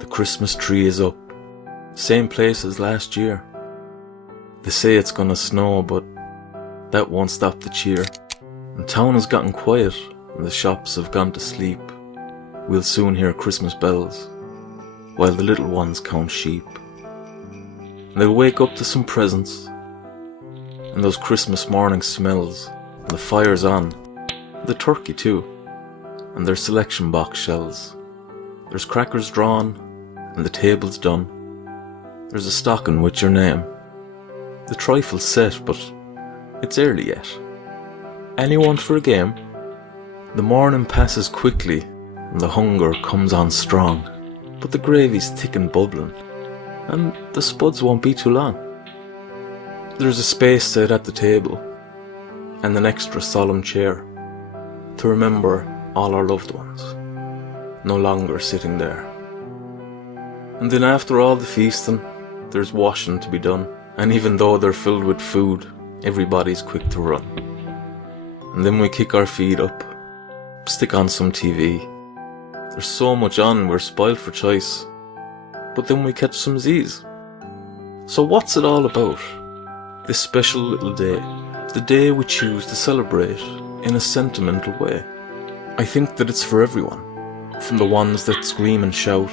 The Christmas tree is up, same place as last year. They say it's gonna snow, but that won't stop the cheer. And town has gotten quiet, and the shops have gone to sleep. We'll soon hear Christmas bells, while the little ones count sheep. And they'll wake up to some presents, and those Christmas morning smells, and the fire's on, the turkey too, and their selection box shells. There's crackers drawn, and the table's done. There's a stocking with your name. The trifle's set, but it's early yet. Anyone for a game? The morning passes quickly, and the hunger comes on strong. But the gravy's thick and bubbling, and the spuds won't be too long. There's a space set at the table, and an extra solemn chair, to remember all our loved ones, no longer sitting there. And then after all the feasting, there's washing to be done, and even though they're filled with food, everybody's quick to run. And then we kick our feet up, stick on some TV. There's so much on, we're spoiled for choice, but then we catch some Z's. So what's it all about? This special little day, the day we choose to celebrate in a sentimental way. I think that it's for everyone, from the ones that scream and shout,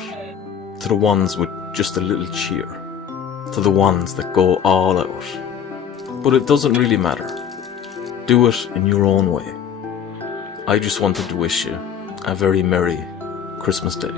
to the ones with just a little cheer, to the ones that go all out. But it doesn't really matter. Do it in your own way. I just wanted to wish you a very Merry Christmas Day.